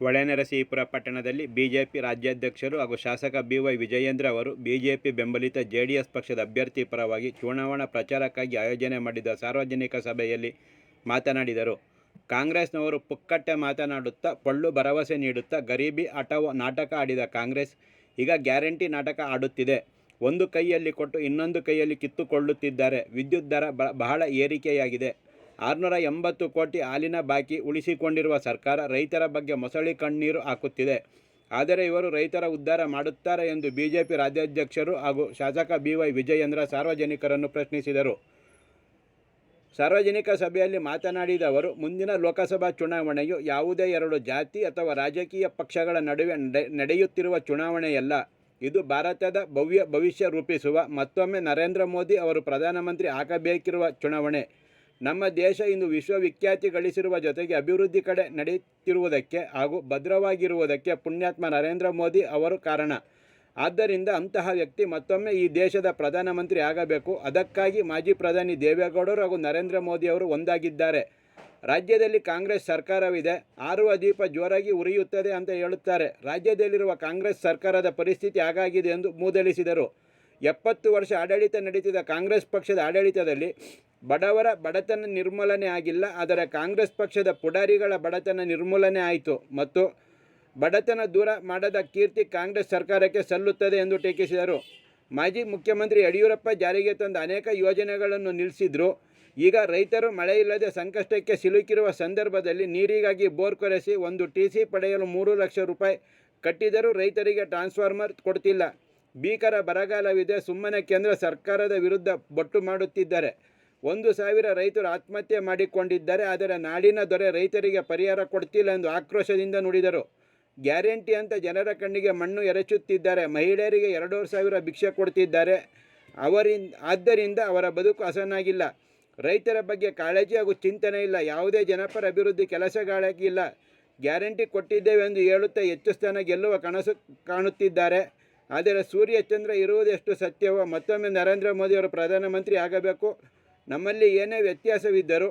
ಹೊಳೆನರಸೀಪುರ ಪಟ್ಟಣದಲ್ಲಿ ಬಿಜೆಪಿ ರಾಜ್ಯಾಧ್ಯಕ್ಷರು ಹಾಗೂ ಶಾಸಕ ಬಿವೈ ವಿಜಯೇಂದ್ರ ಅವರು ಬಿಜೆಪಿ ಬೆಂಬಲಿತ ಜೆಡಿಎಸ್ ಪಕ್ಷದ ಅಭ್ಯರ್ಥಿ ಪರವಾಗಿ ಚುನಾವಣಾ ಪ್ರಚಾರಕ್ಕಾಗಿ ಆಯೋಜನೆ ಮಾಡಿದ ಸಾರ್ವಜನಿಕ ಸಭೆಯಲ್ಲಿ ಮಾತನಾಡಿದರು. ಕಾಂಗ್ರೆಸ್ನವರು ಪುಕ್ಕಟ್ಟೆ ಮಾತನಾಡುತ್ತಾ ಪಳ್ಳು ಭರವಸೆ ನೀಡುತ್ತಾ ಗರೀಬಿ ಆಟವ ನಾಟಕ ಆಡಿದ ಕಾಂಗ್ರೆಸ್ ಈಗ ಗ್ಯಾರಂಟಿ ನಾಟಕ ಆಡುತ್ತಿದೆ. ಒಂದು ಕೈಯಲ್ಲಿ ಕೊಟ್ಟು ಇನ್ನೊಂದು ಕೈಯಲ್ಲಿ ಕಿತ್ತುಕೊಳ್ಳುತ್ತಿದ್ದಾರೆ. ವಿದ್ಯುತ್ ದರ ಬಹಳ ಏರಿಕೆಯಾಗಿದೆ. ಆರುನೂರ ಎಂಬತ್ತು ಕೋಟಿ ಹಾಲಿನ ಬಾಕಿ ಉಳಿಸಿಕೊಂಡಿರುವ ಸರ್ಕಾರ ರೈತರ ಬಗ್ಗೆ ಮೊಸಳಿ ಕಣ್ಣೀರು ಹಾಕುತ್ತಿದೆ. ಆದರೆ ಇವರು ರೈತರ ಉದ್ಧಾರ ಮಾಡುತ್ತಾರೆ ಎಂದು ಬಿಜೆಪಿ ರಾಜ್ಯಾಧ್ಯಕ್ಷರು ಹಾಗೂ ಶಾಸಕ ಬಿವೈ ವಿಜಯೇಂದ್ರ ಸಾರ್ವಜನಿಕರನ್ನು ಪ್ರಶ್ನಿಸಿದರು. ಸಾರ್ವಜನಿಕ ಸಭೆಯಲ್ಲಿ ಮಾತನಾಡಿದ ಅವರು, ಮುಂದಿನ ಲೋಕಸಭಾ ಚುನಾವಣೆಯು ಯಾವುದೇ ಎರಡು ಜಾತಿ ಅಥವಾ ರಾಜಕೀಯ ಪಕ್ಷಗಳ ನಡುವೆ ನಡೆ- ನಡೆಯುತ್ತಿರುವ ಚುನಾವಣೆಯಲ್ಲ. ಇದು ಭಾರತದ ಭವ್ಯ ಭವಿಷ್ಯ ರೂಪಿಸುವ ಮತ್ತೊಮ್ಮೆ ನರೇಂದ್ರ ಮೋದಿ ಅವರು ಪ್ರಧಾನಮಂತ್ರಿ ಆಗಬೇಕಿರುವ ಚುನಾವಣೆ. ನಮ್ಮ ದೇಶ ಇಂದು ವಿಶ್ವವಿಖ್ಯಾತಿ ಗಳಿಸಿರುವ ಜೊತೆಗೆ ಅಭಿವೃದ್ಧಿ ಕಡೆ ನಡೆಯುತ್ತಿರುವುದಕ್ಕೆ ಹಾಗೂ ಭದ್ರವಾಗಿರುವುದಕ್ಕೆ ಪುಣ್ಯಾತ್ಮ ನರೇಂದ್ರ ಮೋದಿ ಅವರು ಕಾರಣ. ಆದ್ದರಿಂದ ಅಂತಹ ವ್ಯಕ್ತಿ ಮತ್ತೊಮ್ಮೆ ಈ ದೇಶದ ಪ್ರಧಾನಮಂತ್ರಿ ಆಗಬೇಕು. ಅದಕ್ಕಾಗಿ ಮಾಜಿ ಪ್ರಧಾನಿ ದೇವೇಗೌಡರು ಹಾಗೂ ನರೇಂದ್ರ ಮೋದಿ ಅವರು ಒಂದಾಗಿದ್ದಾರೆ. ರಾಜ್ಯದಲ್ಲಿ ಕಾಂಗ್ರೆಸ್ ಸರ್ಕಾರವಿದೆ. ಆರುವ ದೀಪ ಜೋರಾಗಿ ಉರಿಯುತ್ತದೆ ಅಂತ ಹೇಳುತ್ತಾರೆ. ರಾಜ್ಯದಲ್ಲಿರುವ ಕಾಂಗ್ರೆಸ್ ಸರ್ಕಾರದ ಪರಿಸ್ಥಿತಿ ಹಾಗಾಗಿದೆ ಎಂದು ಮೂದಲಿಸಿದರು. ಎಪ್ಪತ್ತು ವರ್ಷ ಆಡಳಿತ ನಡೆಸಿದ ಕಾಂಗ್ರೆಸ್ ಪಕ್ಷದ ಆಡಳಿತದಲ್ಲಿ ಬಡವರ ಬಡತನ ನಿರ್ಮೂಲನೆ ಆಗಿಲ್ಲ, ಆದರೆ ಕಾಂಗ್ರೆಸ್ ಪಕ್ಷದ ಪುಡಾರಿಗಳ ಬಡತನ ನಿರ್ಮೂಲನೆ ಆಯಿತು ಮತ್ತು ಬಡತನ ದೂರ ಮಾಡದ ಕೀರ್ತಿ ಕಾಂಗ್ರೆಸ್ ಸರ್ಕಾರಕ್ಕೆ ಸಲ್ಲುತ್ತದೆ ಎಂದು ಟೀಕಿಸಿದರು. ಮಾಜಿ ಮುಖ್ಯಮಂತ್ರಿ ಯಡಿಯೂರಪ್ಪ ಜಾರಿಗೆ ತಂದ ಅನೇಕ ಯೋಜನೆಗಳನ್ನು ನಿಲ್ಲಿಸಿದ್ರು. ಈಗ ರೈತರು ಮಳೆ ಇಲ್ಲದೆ ಸಂಕಷ್ಟಕ್ಕೆ ಸಿಲುಕಿರುವ ಸಂದರ್ಭದಲ್ಲಿ ನೀರಿಗಾಗಿ ಬೋರ್ ಕೊರೆಸಿ ಒಂದು ಟಿ ಸಿ ಪಡೆಯಲು ಮೂರು ಲಕ್ಷ ರೂಪಾಯಿ ಕಟ್ಟಿದರೂ ರೈತರಿಗೆ ಟ್ರಾನ್ಸ್ಫಾರ್ಮರ್ ಕೊಡ್ತಿಲ್ಲ. ಭೀಕರ ಬರಗಾಲವಿದೆ, ಸುಮ್ಮನೆ ಕೇಂದ್ರ ಸರ್ಕಾರದ ವಿರುದ್ಧ ಬೊಟ್ಟು ಮಾಡುತ್ತಿದ್ದಾರೆ. ಒಂದು ಸಾವಿರ ರೈತರು ಆತ್ಮಹತ್ಯೆ ಮಾಡಿಕೊಂಡಿದ್ದಾರೆ ಆದರೆ ನಾಡಿನ ದೊರೆ ರೈತರಿಗೆ ಪರಿಹಾರ ಕೊಡ್ತಿಲ್ಲ ಎಂದು ಆಕ್ರೋಶದಿಂದ ನುಡಿದರು. ಗ್ಯಾರಂಟಿ ಅಂತ ಜನರ ಕಣ್ಣಿಗೆ ಮಣ್ಣು ಎರಚುತ್ತಿದ್ದಾರೆ. ಮಹಿಳೆಯರಿಗೆ ಎರಡೂವರೆ ಸಾವಿರ ಭಿಕ್ಷೆ ಕೊಡ್ತಿದ್ದಾರೆ. ಅವರಿಂದ ಆದ್ದರಿಂದ ಅವರ ಬದುಕು ಹಸನಾಗಿಲ್ಲ. ರೈತರ ಬಗ್ಗೆ ಕಾಳಜಿ ಹಾಗೂ ಚಿಂತನೆ ಇಲ್ಲ. ಯಾವುದೇ ಜನಪರ ಅಭಿವೃದ್ಧಿ ಕೆಲಸಗಳಾಗಿಲ್ಲ. ಗ್ಯಾರಂಟಿ ಕೊಟ್ಟಿದ್ದೇವೆ ಎಂದು ಹೇಳುತ್ತಾ ಹೆಚ್ಚು ಸ್ಥಾನ ಗೆಲ್ಲುವ ಕನಸು ಕಾಣುತ್ತಿದ್ದಾರೆ. ಆದರೆ ಸೂರ್ಯ ಚಂದ್ರ ಇರುವುದೆಷ್ಟು ಸತ್ಯವೋ, ಮತ್ತೊಮ್ಮೆ ನರೇಂದ್ರ ಮೋದಿಯವರು ಪ್ರಧಾನಮಂತ್ರಿ ಆಗಬೇಕು. ನಮ್ಮಲ್ಲಿ ಏನೇ ವ್ಯತ್ಯಾಸವಿದ್ದರೂ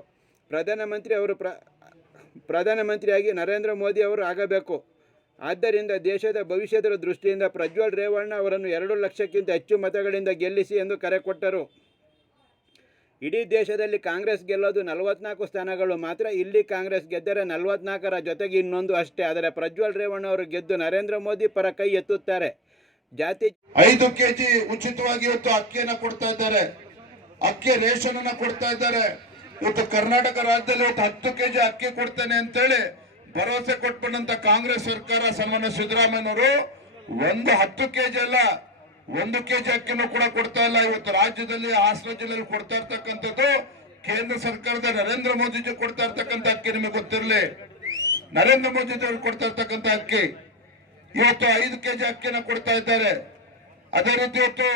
ಪ್ರಧಾನಮಂತ್ರಿ ಅವರು ಪ್ರ, ಪ್ರಧಾನಮಂತ್ರಿಯಾಗಿ ನರೇಂದ್ರ ಮೋದಿ ಅವರು ಆಗಬೇಕು. ಆದ್ದರಿಂದ ದೇಶದ ಭವಿಷ್ಯದ ದೃಷ್ಟಿಯಿಂದ ಪ್ರಜ್ವಲ್ ರೇವಣ್ಣ ಅವರನ್ನು ಎರಡು ಲಕ್ಷಕ್ಕಿಂತ ಹೆಚ್ಚು ಮತಗಳಿಂದ ಗೆಲ್ಲಿಸಿ ಎಂದು ಕರೆ ಕೊಟ್ಟರು. ಇಡೀ ದೇಶದಲ್ಲಿ ಕಾಂಗ್ರೆಸ್ ಗೆಲ್ಲೋದು ನಲವತ್ನಾಲ್ಕು ಸ್ಥಾನಗಳು ಮಾತ್ರ. ಇಲ್ಲಿ ಕಾಂಗ್ರೆಸ್ ಗೆದ್ದರೆ ನಲವತ್ನಾಲ್ಕರ ಜೊತೆಗೆ ಇನ್ನೊಂದು ಅಷ್ಟೇ. ಆದರೆ ಪ್ರಜ್ವಲ್ ರೇವಣ್ಣ ಅವರು ಗೆದ್ದು ನರೇಂದ್ರ ಮೋದಿ ಪರ ಕೈ ಎತ್ತುತ್ತಾರೆ. ಜಾತಿ ಐದು ಕೆಜಿ ಉಚಿತವಾಗಿ ಇವತ್ತು ಅಕ್ಕಿಯನ್ನು ಕೊಡ್ತಾ ಇದ್ದಾರೆ. ಅಕ್ಕಿ ರೇಷನ್ ಅನ್ನ ಕೊಡ್ತಾ ಇದ್ದಾರೆ. ಇವತ್ತು ಕರ್ನಾಟಕ ರಾಜ್ಯದಲ್ಲಿ ಇವತ್ತು ಹತ್ತು ಕೆಜಿ ಅಕ್ಕಿ ಕೊಡ್ತೇನೆ ಅಂತೇಳಿ ಭರವಸೆ ಕೊಟ್ಬಿಟ್ಟಂತ ಕಾಂಗ್ರೆಸ್ ಸರ್ಕಾರ ಸಾಮಾನ್ಯ ಸಿದ್ದರಾಮಯ್ಯನವರು ಒಂದು ಹತ್ತು ಕೆಜಿ ಅಲ್ಲ, ಒಂದು ಕೆಜಿ ಅಕ್ಕಿನೂ ಕೂಡ ಕೊಡ್ತಾ ಇಲ್ಲ. ಇವತ್ತು ರಾಜ್ಯದಲ್ಲಿ, ಹಾಸನ ಜಿಲ್ಲೆಯಲ್ಲಿ ಕೊಡ್ತಾ ಇರ್ತಕ್ಕಂಥದ್ದು ಕೇಂದ್ರ ಸರ್ಕಾರದ ನರೇಂದ್ರ ಮೋದಿಜಿ ಕೊಡ್ತಾ ಇರ್ತಕ್ಕಂಥ ಅಕ್ಕಿ. ನಿಮಗೆ ಗೊತ್ತಿರಲಿ, ನರೇಂದ್ರ ಮೋದಿ ಅವರು ಕೊಡ್ತಾ ಇರ್ತಕ್ಕಂಥ ಅಕ್ಕಿ. ಇವತ್ತು ಐದು ಕೆಜಿ ಅಕ್ಕಿನ ಕೊಡ್ತಾ ಇದ್ದಾರೆ. ಅದೇ ರೀತಿ ಇವತ್ತು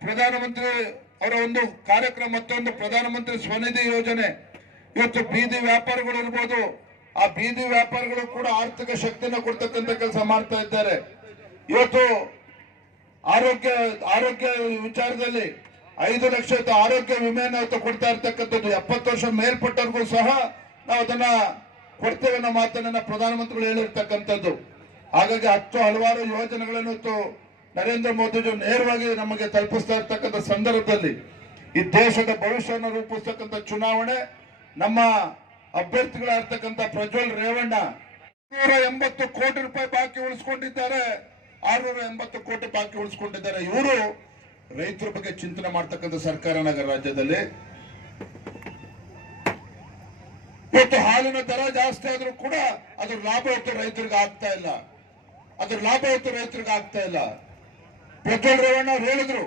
ಪ್ರಧಾನಮಂತ್ರಿ ಅವರ ಒಂದು ಕಾರ್ಯಕ್ರಮ, ಮತ್ತೊಂದು ಪ್ರಧಾನಮಂತ್ರಿ ಸ್ವನಿಧಿ ಯೋಜನೆ. ಇವತ್ತು ಬೀದಿ ವ್ಯಾಪಾರಿಗಳು ಇರ್ಬೋದು, ಆ ಬೀದಿ ವ್ಯಾಪಾರಿಗಳು ಕೂಡ ಆರ್ಥಿಕ ಶಕ್ತಿನ ಕೊಡ್ತಕ್ಕಂಥ ಕೆಲಸ ಮಾಡ್ತಾ ಇದ್ದಾರೆ. ಇವತ್ತು ಆರೋಗ್ಯ ಆರೋಗ್ಯ ವಿಚಾರದಲ್ಲಿ ಐದು ಲಕ್ಷ ಆರೋಗ್ಯ ವಿಮೆಯನ್ನು ಕೊಡ್ತಾ ಇರ್ತಕ್ಕಂಥದ್ದು. ಎಪ್ಪತ್ತು ವರ್ಷ ಮೇಲ್ಪಟ್ಟವ್ರಿಗೂ ಸಹ ನಾವು ಅದನ್ನ ಕೊಡ್ತೇವೆ ಅನ್ನೋ ಮಾತನ್ನ ಪ್ರಧಾನಮಂತ್ರಿಗಳು ಹೇಳಿರ್ತಕ್ಕಂಥದ್ದು. ಹಾಗಾಗಿ ಹತ್ತು ಹಲವಾರು ಯೋಜನೆಗಳನ್ನು ನರೇಂದ್ರ ಮೋದಿಜಿ ನೇರವಾಗಿ ನಮಗೆ ತಲುಪಿಸ್ತಾ ಇರ್ತಕ್ಕಂಥ ಸಂದರ್ಭದಲ್ಲಿ ಈ ದೇಶದ ಭವಿಷ್ಯವನ್ನು ರೂಪಿಸ್ತಕ್ಕಂಥ ಚುನಾವಣೆ, ನಮ್ಮ ಅಭ್ಯರ್ಥಿಗಳಾಗಿರ್ತಕ್ಕಂಥ ಪ್ರಜ್ವಲ್ ರೇವಣ್ಣ ನೂರ ಎಂಬತ್ತು ಕೋಟಿ ರೂಪಾಯಿ ಬಾಕಿ ಉಳಿಸ್ಕೊಂಡಿದ್ದಾರೆ, ಆರ್ನೂರ ಎಂಬತ್ತು ಕೋಟಿ ಬಾಕಿ ಉಳಿಸ್ಕೊಂಡಿದ್ದಾರೆ. ಇವರು ರೈತರ ಬಗ್ಗೆ ಚಿಂತನೆ ಮಾಡ್ತಕ್ಕಂಥ ಸರ್ಕಾರ ನಗರ ರಾಜ್ಯದಲ್ಲಿ. ಇವತ್ತು ಹಾಲಿನ ದರ ಜಾಸ್ತಿ ಆದ್ರೂ ಕೂಡ ಅದ್ರ ಲಾಭ ಇವತ್ತು ರೈತರಿಗೆ ಆಗ್ತಾ ಇಲ್ಲ. ಅದ್ರ ಲಾಭ ಇವತ್ತು ರೈತರಿಗೆ ಆಗ್ತಾ ಇಲ್ಲ. ರೇವಣ್ಣ ಅವ್ರು ಹೇಳಿದ್ರು,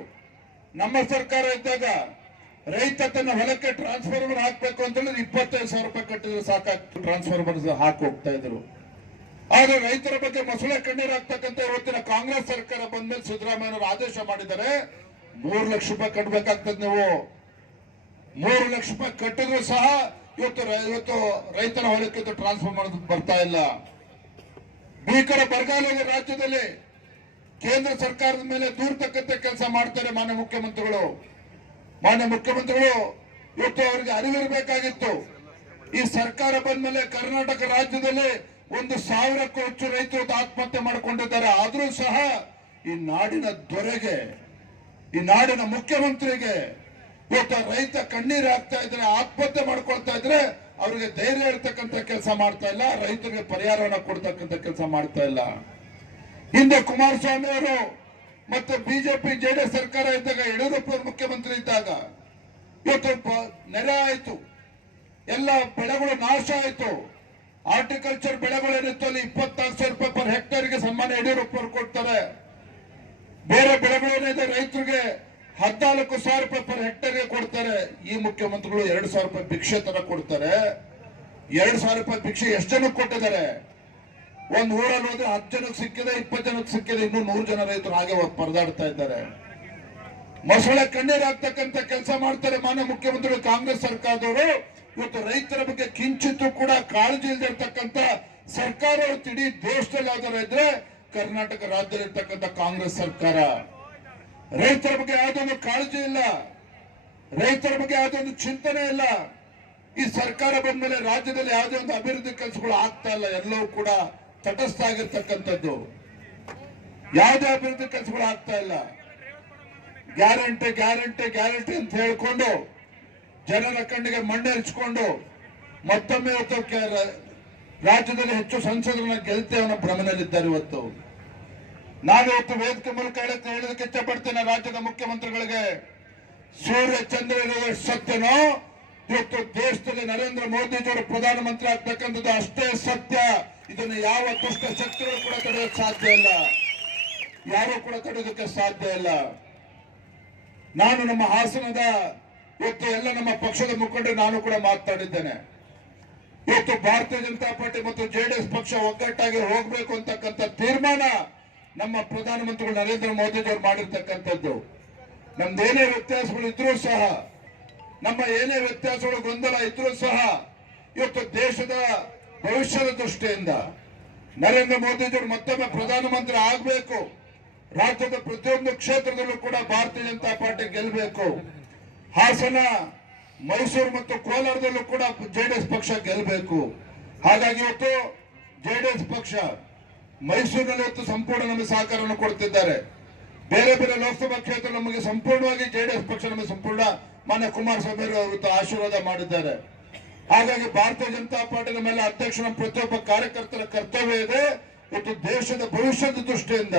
ನಮ್ಮ ಸರ್ಕಾರ ಇದ್ದಾಗ ರೈತ ತನ್ನ ಹೊಲಕ್ಕೆ ಟ್ರಾನ್ಸ್ಫಾರ್ಮರ್ ಹಾಕ್ಬೇಕು ಅಂತ ಹೇಳಿದ್ರೆ ಇಪ್ಪತ್ತೈದು ಸಾವಿರ ರೂಪಾಯಿ ಕಟ್ಟಿದ್ರೆ ಸಾಕಾಗ್ತು ಟ್ರಾನ್ಸ್ಫಾರ್ಮರ್ ಹಾಕಿ ಹೋಗ್ತಾ ಇದ್ರು. ಆದ್ರೆ ರೈತರ ಬಗ್ಗೆ ಮೊಸಳೆ ಕಣ್ಣೀರ್ ಹಾಕ್ತಕ್ಕಂತ ಇವತ್ತಿನ ಕಾಂಗ್ರೆಸ್ ಸರ್ಕಾರ ಬಂದ್ಮೇಲೆ ಸಿದ್ದರಾಮಯ್ಯನವರು ಆದೇಶ ಮಾಡಿದ್ದಾರೆ, ಮೂರು ಲಕ್ಷ ರೂಪಾಯಿ ಕಟ್ಟಬೇಕಾಗ್ತದೆ ನೀವು. ಮೂರು ಲಕ್ಷ ರೂಪಾಯಿ ಕಟ್ಟಿದ್ರು ಸಹ ಇವತ್ತು ಇವತ್ತು ರೈತನ ಹೊಲಕ್ಕೆ ಟ್ರಾನ್ಸ್ಫರ್ ಬರ್ತಾ ಇಲ್ಲ. ಭೀಕರ ಬರಗಾಲ ರಾಜ್ಯದಲ್ಲಿ ಕೇಂದ್ರ ಸರ್ಕಾರದ ಮೇಲೆ ದೂರ್ತಕ್ಕಂಥ ಕೆಲಸ ಮಾಡ್ತಾರೆ ಮಾನ್ಯ ಮುಖ್ಯಮಂತ್ರಿಗಳು. ಮಾನ್ಯ ಮುಖ್ಯಮಂತ್ರಿಗಳು, ಇವತ್ತು ಅವರಿಗೆ ಅರಿವಿರಬೇಕಾಗಿತ್ತು. ಈ ಸರ್ಕಾರ ಬಂದ್ಮೇಲೆ ಕರ್ನಾಟಕ ರಾಜ್ಯದಲ್ಲಿ ಒಂದು ಸಾವಿರಕ್ಕೂ ಹೆಚ್ಚು ರೈತರು ಆತ್ಮಹತ್ಯೆ ಮಾಡಿಕೊಂಡಿದ್ದಾರೆ. ಆದ್ರೂ ಸಹ ಈ ನಾಡಿನ ದೊರೆಗೆ, ಈ ನಾಡಿನ ಮುಖ್ಯಮಂತ್ರಿಗೆ ಇವತ್ತು ರೈತ ಕಣ್ಣೀರು ಹಾಕ್ತಾ ಇದ್ರೆ, ಆತ್ಮಹತ್ಯೆ ಮಾಡ್ಕೊಳ್ತಾ ಇದ್ರೆ ಅವರಿಗೆ ಧೈರ್ಯ ಇರ್ತಕ್ಕಂಥ ಕೆಲಸ ಮಾಡ್ತಾ ಇಲ್ಲ. ರೈತರಿಗೆ ಪರಿಹಾರವನ್ನು ಕೊಡ್ತಕ್ಕಂಥ ಕೆಲಸ ಮಾಡ್ತಾ ಇಲ್ಲ. ಹಿಂದೆ ಕುಮಾರಸ್ವಾಮಿ ಅವರು ಮತ್ತೆ ಬಿಜೆಪಿ, ಜೆಡಿಎಸ್ ಸರ್ಕಾರ ಇದ್ದಾಗ ಯಡಿಯೂರಪ್ಪ ಮುಖ್ಯಮಂತ್ರಿ ಇದ್ದಾಗ ಇವತ್ತು ನೆರೆ ಆಯ್ತು. ಎಲ್ಲ ಬೆಳೆಗಳು ನಾಶ ಆಯಿತು. ಹಾರ್ಟಿಕಲ್ಚರ್ ಬೆಳೆಗಳು ಏನಿತ್ತು ಅಲ್ಲಿ ಇಪ್ಪತ್ತಾರು ಸಾವಿರ ರೂಪಾಯಿ ಪರ್ ಹೆಕ್ಟೇರ್ಗೆ ಸನ್ಮಾನ ಯಡಿಯೂರಪ್ಪ ಅವರು ಕೊಡ್ತಾರೆ. ಬೇರೆ ಬೆಳೆಗಳೇನಿದೆ ರೈತರಿಗೆ ಹದಿನಾಲ್ಕು ಸಾವಿರ ರೂಪಾಯಿ ಪರ್ ಹೆಕ್ಟೇರ್ಗೆ ಕೊಡ್ತಾರೆ. ಈ ಮುಖ್ಯಮಂತ್ರಿಗಳು ಎರಡು ಸಾವಿರ ರೂಪಾಯಿ ಭಿಕ್ಷೆ ತರ ಕೊಡ್ತಾರೆ. ಎರಡು ಸಾವಿರ ರೂಪಾಯಿ ಭಿಕ್ಷೆ ಎಷ್ಟು ಜನಕ್ಕೆ ಕೊಟ್ಟಿದ್ದಾರೆ? ಒಂದ್ ಊರಲ್ಲಿ ಹೋದ್ರೆ ಹತ್ತು ಜನಕ್ಕೆ ಸಿಕ್ಕಿದೆ, ಇಪ್ಪತ್ತು ಜನಕ್ಕೆ ಸಿಕ್ಕಿದೆ, ಇನ್ನು ನೂರು ಜನ ರೈತರು ಹಾಗೆ ಪರದಾಡ್ತಾ ಇದ್ದಾರೆ. ಮೊಸಳೆ ಕಣ್ಣೀರ್ ಹಾಕ್ತಕ್ಕಂತ ಕೆಲಸ ಮಾಡ್ತಾರೆ ಮಾನ್ಯ ಮುಖ್ಯಮಂತ್ರಿಗಳು ಕಾಂಗ್ರೆಸ್ ಸರ್ಕಾರದವರು. ಇವತ್ತು ರೈತರ ಬಗ್ಗೆ ಕಿಂಚಿತ್ತು ಕೂಡ ಕಾಳಜಿ ಇಲ್ಲದೆ ಇರ್ತಕ್ಕಂತ ಸರ್ಕಾರ ಇಡೀ ದೇಶದಲ್ಲಿ ಯಾವ್ದಾರ ಇದ್ರೆ ಕರ್ನಾಟಕ ರಾಜ್ಯದಲ್ಲಿ ಇರ್ತಕ್ಕಂಥ ಕಾಂಗ್ರೆಸ್ ಸರ್ಕಾರ. ರೈತರ ಬಗ್ಗೆ ಯಾವ್ದೊಂದು ಕಾಳಜಿ ಇಲ್ಲ. ರೈತರ ಬಗ್ಗೆ ಯಾವ್ದೊಂದು ಚಿಂತನೆ ಇಲ್ಲ. ಈ ಸರ್ಕಾರ ಬಂದ್ಮೇಲೆ ರಾಜ್ಯದಲ್ಲಿ ಯಾವುದೇ ಒಂದು ಅಭಿವೃದ್ಧಿ ಕೆಲಸಗಳು ಆಗ್ತಾ ಇಲ್ಲ ಎಲ್ಲವೂ ಕೂಡ. ತಟಸ್ಥ ಆಗಿರ್ತಕ್ಕಂಥದ್ದು. ಯಾವುದೇ ಅಭಿವೃದ್ಧಿ ಕೆಲಸಗಳು ಆಗ್ತಾ ಇಲ್ಲ. ಗ್ಯಾರಂಟಿ ಗ್ಯಾರಂಟಿ ಗ್ಯಾರಂಟಿ ಅಂತ ಹೇಳ್ಕೊಂಡು ಜನರ ಕಣ್ಣಿಗೆ ಮಣ್ಣೆರಚ್ಕೊಂಡು ಮತ್ತೊಮ್ಮೆ ಇವತ್ತು ರಾಜ್ಯದಲ್ಲಿ ಹೆಚ್ಚು ಸಂಸದರನ್ನ ಗೆಲ್ತೇವೆ ಅನ್ನೋ ಭ್ರಮನಲ್ಲಿದ್ದಾರೆ ಇವತ್ತು. ನಾನು ಇವತ್ತು ವೇದಿಕೆ ಮೂಲಕ ಹೇಳಕ್ಕೆ ಹೇಳೋದಕ್ಕೆ ಇಷ್ಟಪಡ್ತೇನೆ ರಾಜ್ಯದ ಮುಖ್ಯಮಂತ್ರಿಗಳಿಗೆ. ಸೂರ್ಯ, ಚಂದ್ರ ಇರುವ ಸತ್ಯನೋ? ಇವತ್ತು ದೇಶದಲ್ಲಿ ನರೇಂದ್ರ ಮೋದಿಜಿಯವರು ಪ್ರಧಾನಮಂತ್ರಿ ಆಗ್ತಕ್ಕಂಥದ್ದು ಅಷ್ಟೇ ಸತ್ಯ. ಇದನ್ನು ಯಾವ ದುಷ್ಟ ಶಕ್ತಿಗಳು ಕೂಡ ತಡೆಯೋಕೆ ಸಾಧ್ಯ ಇಲ್ಲ. ಯಾರು ಕೂಡ ತಡೆಯೋದಕ್ಕೆ ಸಾಧ್ಯ ಇಲ್ಲ. ನಾನು ನಮ್ಮ ಹಾಸನದ ಇವತ್ತು ಎಲ್ಲ ನಮ್ಮ ಪಕ್ಷದ ಮುಖಂಡರು ನಾನು ಕೂಡ ಮಾತನಾಡಿದ್ದೇನೆ ಇವತ್ತು ಭಾರತೀಯ ಜನತಾ ಪಾರ್ಟಿ ಮತ್ತು ಜೆಡಿಎಸ್ ಪಕ್ಷ ಒಗ್ಗಟ್ಟಾಗಿ ಹೋಗ್ಬೇಕು ಅಂತಕ್ಕಂಥ ತೀರ್ಮಾನ ನಮ್ಮ ಪ್ರಧಾನಮಂತ್ರಿಗಳು ನರೇಂದ್ರ ಮೋದಿಜಿಯವರು ಮಾಡಿರ್ತಕ್ಕಂಥದ್ದು. ನಮ್ದೇನೇ ವ್ಯತ್ಯಾಸಗಳು ಇದ್ರೂ ಸಹ, ನಮ್ಮ ಏನೇ ವ್ಯತ್ಯಾಸಗಳು ಗೊಂದಲ ಇದ್ರೂ ಸಹ, ಇವತ್ತು ದೇಶದ ಭವಿಷ್ಯದ ದೃಷ್ಟಿಯಿಂದ ನರೇಂದ್ರ ಮೋದಿಜಿಯವರು ಮತ್ತೊಮ್ಮೆ ಪ್ರಧಾನಮಂತ್ರಿ ಆಗಬೇಕು. ರಾಜ್ಯದ ಪ್ರತಿಯೊಂದು ಕ್ಷೇತ್ರದಲ್ಲೂ ಕೂಡ ಭಾರತೀಯ ಜನತಾ ಪಾರ್ಟಿ ಗೆಲ್ಲಬೇಕು ಹಾಸನ, ಮೈಸೂರು ಮತ್ತು ಕೋಲಾರದಲ್ಲೂ ಕೂಡ ಜೆಡಿಎಸ್ ಪಕ್ಷ ಗೆಲ್ಲಬೇಕು ಹಾಗಾಗಿ ಇವತ್ತು ಜೆಡಿಎಸ್ ಪಕ್ಷ ಮೈಸೂರಿನಲ್ಲಿ ಇವತ್ತು ಸಂಪೂರ್ಣ ನಮಗೆ ಸಹಕಾರವನ್ನು ಕೊಡ್ತಿದ್ದಾರೆ. ಬೇರೆ ಬೇರೆ ಲೋಕಸಭಾ ಕ್ಷೇತ್ರ ನಮಗೆ ಸಂಪೂರ್ಣವಾಗಿ ಜೆಡಿಎಸ್ ಪಕ್ಷ ನಮಗೆ ಸಂಪೂರ್ಣ ಮಾನ್ಯ ಕುಮಾರಸ್ವಾಮಿ ಅವರು ಆಶೀರ್ವಾದ ಮಾಡಿದ್ದಾರೆ. ಹಾಗಾಗಿ ಭಾರತೀಯ ಜನತಾ ಪಾರ್ಟಿನ ಮೇಲೆ ಅಧ್ಯಕ್ಷನ ಪ್ರತಿಯೊಬ್ಬ ಕಾರ್ಯಕರ್ತರ ಕರ್ತವ್ಯ ಇದೆ. ಮತ್ತು ದೇಶದ ಭವಿಷ್ಯದ ದೃಷ್ಟಿಯಿಂದ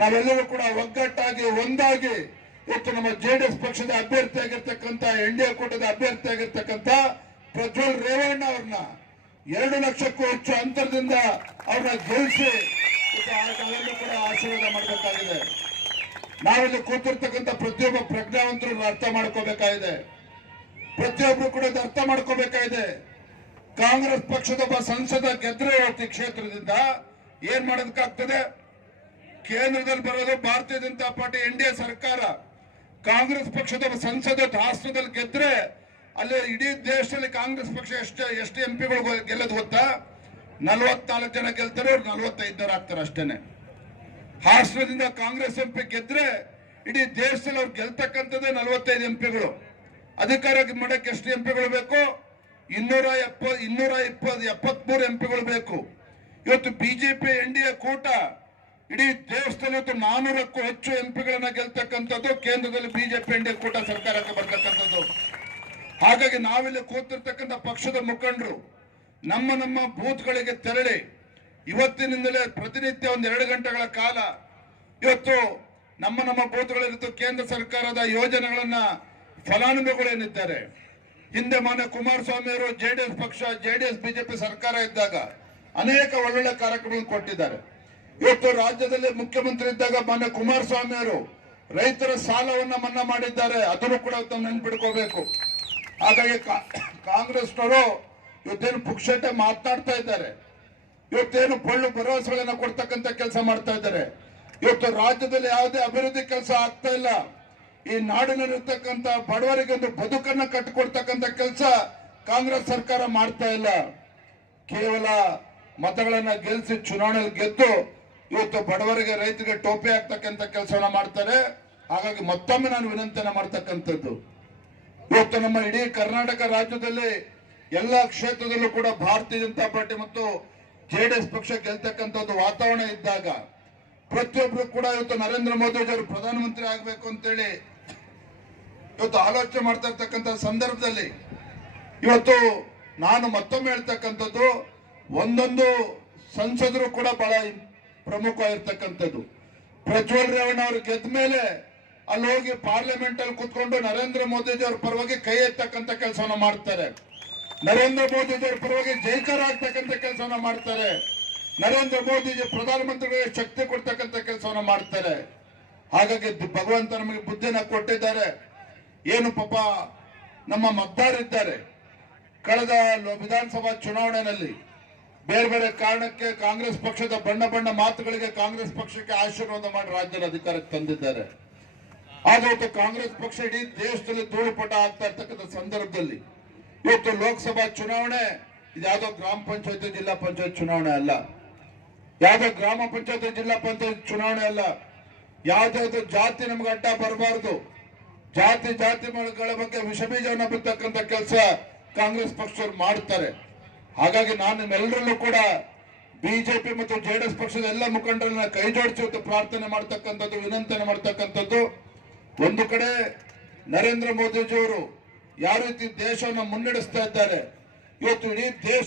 ನಾವೆಲ್ಲರೂ ಕೂಡ ಒಗ್ಗಟ್ಟಾಗಿ, ಒಂದಾಗಿ ಇವತ್ತು ನಮ್ಮ ಜೆಡಿಎಸ್ ಪಕ್ಷದ ಅಭ್ಯರ್ಥಿ ಆಗಿರ್ತಕ್ಕಂಥ, ಎನ್ ಕೂಟದ ಅಭ್ಯರ್ಥಿ ಆಗಿರ್ತಕ್ಕಂಥ ಪ್ರಜ್ವಲ್ ರೇವಣ್ಣ ಅವ್ರನ್ನ ಎರಡು ಲಕ್ಷಕ್ಕೂ ಹೆಚ್ಚು ಅಂತರದಿಂದ ಅವ್ರನ್ನ ಗೆಲ್ಲಿಸಿ ಕೂಡ ಆಶೀರ್ವಾದ ಮಾಡಬೇಕಾಗಿದೆ. ನಾವಿಲ್ಲಿ ಕೂತಿರ್ತಕ್ಕಂಥ ಪ್ರತಿಯೊಬ್ಬ ಪ್ರಜ್ಞಾವಂತರು ಅರ್ಥ ಮಾಡ್ಕೋಬೇಕಾಗಿದೆ. ಪ್ರತಿಯೊಬ್ರು ಕೂಡ ಅರ್ಥ ಮಾಡ್ಕೋಬೇಕಾಗಿದೆ. ಕಾಂಗ್ರೆಸ್ ಪಕ್ಷದ ಒಬ್ಬ ಸಂಸದ ಗೆದ್ರೆ ಇವತ್ತು ಕ್ಷೇತ್ರದಿಂದ ಏನ್ ಮಾಡೋದಕ್ಕಾಗ್ತದೆ? ಕೇಂದ್ರದಲ್ಲಿ ಬರೋದು ಭಾರತೀಯ ಜನತಾ ಪಾರ್ಟಿ, ಎನ್ ಸರ್ಕಾರ. ಕಾಂಗ್ರೆಸ್ ಪಕ್ಷದ ಒಬ್ಬ ಸಂಸದ ರಾಷ್ಟ್ರದಲ್ಲಿ ಗೆದ್ರೆ ಅಲ್ಲಿ ಇಡೀ ದೇಶದಲ್ಲಿ ಕಾಂಗ್ರೆಸ್ ಪಕ್ಷ ಎಷ್ಟು ಎಷ್ಟು ಎಂ ಪಿಗಳು ಗೆಲ್ಲೋದು ಗೊತ್ತಾ? ನಲ್ವತ್ನಾಲ್ಕು ಜನ ಗೆಲ್ತಾರೆ, ಅವ್ರು ನಲ್ವತ್ತೈದರ ಆಗ್ತಾರೆ ಅಷ್ಟೇನೆ. ಹಾಸನದಿಂದ ಕಾಂಗ್ರೆಸ್ ಎಂ ಪಿ ಗೆದ್ರೆ ಇಡೀ ದೇಶದಲ್ಲಿ ಅವ್ರು ಗೆಲ್ತಕ್ಕಂಥದ್ದೇ ನಲ್ವತ್ತೈದು ಎಂ ಪಿಗಳು. ಅಧಿಕಾರ ಮಾಡಕ್ಕೆ ಎಷ್ಟು ಎಂ ಪಿಗಳು ಬೇಕು? ಇನ್ನೂರ ಎಪ್ಪ ಇನ್ನೂರ ಇಪ್ಪತ್ ಎಪ್ಪತ್ಮೂರು ಎಂ ಪಿಗಳು ಬೇಕು. ಇವತ್ತು ಬಿಜೆಪಿ ಎನ್ ಡಿ ಎ ಕೂಟ ಇಡೀ ದೇಶದಲ್ಲಿ ಇವತ್ತು ನಾನೂರಕ್ಕೂ ಹೆಚ್ಚು ಎಂ ಪಿಗಳನ್ನ ಗೆಲ್ತಕ್ಕಂಥದ್ದು ಕೇಂದ್ರದಲ್ಲಿ ಬಿಜೆಪಿ ಎನ್ ಡಿ ಎ ಕೂಟ ಸರ್ಕಾರಕ್ಕೆ ಬರ್ತಕ್ಕಂಥದ್ದು. ಹಾಗಾಗಿ ನಾವಿಲ್ಲಿ ಕೂತಿರ್ತಕ್ಕಂಥ ಪಕ್ಷದ ಮುಖಂಡರು, ನಮ್ಮ ನಮ್ಮ ಬೂತ್ಗಳಿಗೆ ತೆರಳಿ, ಇವತ್ತಿನಿಂದಲೇ ಪ್ರತಿನಿತ್ಯ ಒಂದು ಎರಡು ಗಂಟೆಗಳ ಕಾಲ ಇವತ್ತು ನಮ್ಮ ನಮ್ಮ ಬೂತ್ಗಳಿರುತ್ತು ಕೇಂದ್ರ ಸರ್ಕಾರದ ಯೋಜನೆಗಳನ್ನ ಫಲಾನುಭವಿಗಳೇನಿದ್ದಾರೆ? ಹಿಂದೆ ಮಾನ್ಯ ಕುಮಾರಸ್ವಾಮಿ ಅವರು ಜೆಡಿಎಸ್ ಪಕ್ಷ, ಜೆಡಿಎಸ್ ಬಿಜೆಪಿ ಸರ್ಕಾರ ಇದ್ದಾಗ ಅನೇಕ ಒಳ್ಳೊಳ್ಳೆ ಕಾರ್ಯಕ್ರಮಗಳನ್ನು ಕೊಟ್ಟಿದ್ದಾರೆ. ಇವತ್ತು ರಾಜ್ಯದಲ್ಲಿ ಮುಖ್ಯಮಂತ್ರಿ ಇದ್ದಾಗ ಮಾನ್ಯ ಕುಮಾರಸ್ವಾಮಿ ಅವರು ರೈತರ ಸಾಲವನ್ನ ಮನ್ನಾ ಮಾಡಿದ್ದಾರೆ. ಅದನ್ನು ಕೂಡ ನೆನ್ಪಿಡ್ಕೋಬೇಕು ಹಾಗಾಗಿ ಕಾಂಗ್ರೆಸ್ನವರು ಇವತ್ತೇನು ಪುಕ್ಷಟೆ ಮಾತನಾಡ್ತಾ ಇದ್ದಾರೆ. ಇವತ್ತೇನು ಪೊಳ್ಳು ಭರವಸೆಗಳನ್ನ ಕೊಡ್ತಕ್ಕಂತ ಕೆಲಸ ಮಾಡ್ತಾ ಇದ್ದಾರೆ. ಇವತ್ತು ರಾಜ್ಯದಲ್ಲಿ ಯಾವುದೇ ಅಭಿವೃದ್ಧಿ ಕೆಲಸ ಆಗ್ತಾ ಇಲ್ಲ. ಈ ನಾಡಿನಲ್ಲಿರ್ತಕ್ಕಂಥ ಬಡವರಿಗೆ ಒಂದು ಬದುಕನ್ನ ಕಟ್ಟಿಕೊಡ್ತಕ್ಕಂಥ ಕೆಲಸ ಕಾಂಗ್ರೆಸ್ ಸರ್ಕಾರ ಮಾಡ್ತಾ ಇಲ್ಲ. ಕೇವಲ ಮತಗಳನ್ನ ಗೆಲ್ಲಿಸಿ ಚುನಾವಣೆಯಲ್ಲಿ ಗೆದ್ದು ಇವತ್ತು ಬಡವರಿಗೆ ರೈತರಿಗೆ ಟೋಪಿ ಹಾಕ್ತಕ್ಕಂಥ ಕೆಲಸವನ್ನ ಮಾಡ್ತಾರೆ. ಹಾಗಾಗಿ ಮತ್ತೊಮ್ಮೆ ನಾನು ವಿನಂತಿಯನ್ನ ಮಾಡ್ತಕ್ಕಂಥದ್ದು. ಇವತ್ತು ನಮ್ಮ ಇಡೀ ಕರ್ನಾಟಕ ರಾಜ್ಯದಲ್ಲಿ ಎಲ್ಲ ಕ್ಷೇತ್ರದಲ್ಲೂ ಕೂಡ ಭಾರತೀಯ ಜನತಾ ಪಾರ್ಟಿ ಮತ್ತು ಜೆಡಿಎಸ್ ಪಕ್ಷ ಗೆಲ್ತಕ್ಕಂಥದ್ದು ವಾತಾವರಣ ಇದ್ದಾಗ ಪ್ರತಿಯೊಬ್ರು ಕೂಡ ಇವತ್ತು ನರೇಂದ್ರ ಮೋದಿ ಅವರು ಪ್ರಧಾನಮಂತ್ರಿ ಆಗ್ಬೇಕು ಅಂತೇಳಿ ಇವತ್ತು ಆಲೋಚನೆ ಮಾಡ್ತಾ ಇರ್ತಕ್ಕಂಥ ಸಂದರ್ಭದಲ್ಲಿ ಇವತ್ತು ನಾನು ಮತ್ತೊಮ್ಮೆ ಹೇಳ್ತಕ್ಕಂಥದ್ದು, ಒಂದೊಂದು ಸಂಸದರು ಕೂಡ ಬಹಳ ಪ್ರಮುಖವಾಗಿರ್ತಕ್ಕಂಥದ್ದು. ಪ್ರಜ್ವಲ್ ರೇವಣ್ಣ ಅವರು ಗೆದ್ದ ಮೇಲೆ ಅಲ್ಲಿ ಹೋಗಿ ಪಾರ್ಲಿಮೆಂಟ್ ಅಲ್ಲಿ ಕುತ್ಕೊಂಡು ನರೇಂದ್ರ ಮೋದಿಜಿ ಅವ್ರ ಪರವಾಗಿ ಕೈ ಎತ್ತಕ್ಕಂಥ ಕೆಲಸವನ್ನು ಮಾಡ್ತಾರೆ. ನರೇಂದ್ರ ಮೋದಿಜಿ ಅವ್ರ ಪರವಾಗಿ ಜೈಕಾರ ಆಗ್ತಕ್ಕಂಥ ಕೆಲಸವನ್ನು ಮಾಡ್ತಾರೆ. ನರೇಂದ್ರ ಮೋದಿಜಿ ಪ್ರಧಾನಮಂತ್ರಿಗಳಿಗೆ ಶಕ್ತಿ ಕೊಡ್ತಕ್ಕಂಥ ಕೆಲಸವನ್ನು ಮಾಡ್ತಾರೆ. ಹಾಗಾಗಿ ಭಗವಂತ ನಮಗೆ ಬುದ್ಧಿನ ಕೊಟ್ಟಿದ್ದಾರೆ. ಏನು ಪಾಪ, ನಮ್ಮ ಮತದಾರರಿದ್ದಾರೆ ಕಳೆದ ವಿಧಾನಸಭಾ ಚುನಾವಣೆಯಲ್ಲಿ ಬೇರೆ ಬೇರೆ ಕಾರಣಕ್ಕೆ ಕಾಂಗ್ರೆಸ್ ಪಕ್ಷದ ಬಣ್ಣ ಬಣ್ಣ ಮಾತುಗಳಿಗೆ ಕಾಂಗ್ರೆಸ್ ಪಕ್ಷಕ್ಕೆ ಆಶೀರ್ವಾದ ಮಾಡಿ ರಾಜ್ಯದ ಅಧಿಕಾರಕ್ಕೆ ತಂದಿದ್ದಾರೆ. ಆದ್ರೆ ಕಾಂಗ್ರೆಸ್ ಪಕ್ಷ ಇಡೀ ದೇಶದಲ್ಲಿ ಧೂಳುಪಟ ಆಗ್ತಾ ಇರ್ತಕ್ಕಂಥ ಸಂದರ್ಭದಲ್ಲಿ ಇವತ್ತು ಲೋಕಸಭಾ ಚುನಾವಣೆ, ಇದ್ಯಾವುದೋ ಗ್ರಾಮ ಪಂಚಾಯತ್, ಜಿಲ್ಲಾ ಪಂಚಾಯತ್ ಚುನಾವಣೆ ಅಲ್ಲ. ಯಾವ್ದೋ ಗ್ರಾಮ ಪಂಚಾಯತ್ ಜಿಲ್ಲಾ ಪಂಚಾಯತ್ ಚುನಾವಣೆ ಅಲ್ಲ. ಯಾವ್ದಾವ್ದು ಜಾತಿ ನಮ್ಗೆ ಅಡ್ಡ ಬರಬಾರದು. ಜಾತಿ ಜಾತಿ ಜಾತಿಗಳ ಬಗ್ಗೆ ವಿಷಬೀಜವನ್ನು ಬಿತ್ತಕ್ಕಂತ ಕೆಲಸ ಕಾಂಗ್ರೆಸ್ ಪಕ್ಷದವ್ರು ಮಾಡ್ತಾರೆ. ಹಾಗಾಗಿ ನಾನು ನಿಮ್ಮೆಲ್ಲರಲ್ಲೂ ಕೂಡ ಬಿಜೆಪಿ ಮತ್ತು ಜೆ ಡಿ ಎಸ್ ಪಕ್ಷದ ಎಲ್ಲ ಮುಖಂಡರನ್ನ ಕೈ ಜೋಡಿಸಿ ಪ್ರಾರ್ಥನೆ ಮಾಡ್ತಕ್ಕಂಥದ್ದು, ವಿನಂತನೆ ಮಾಡ್ತಕ್ಕಂಥದ್ದು. ಒಂದು ಕಡೆ ನರೇಂದ್ರ ಮೋದಿಜಿಯವರು ಯಾವ ರೀತಿ ದೇಶವನ್ನು ಮುನ್ನಡೆಸ್ತಾ ಇದ್ದಾರೆ, ಇವತ್ತು ಇಡೀ ದೇಶ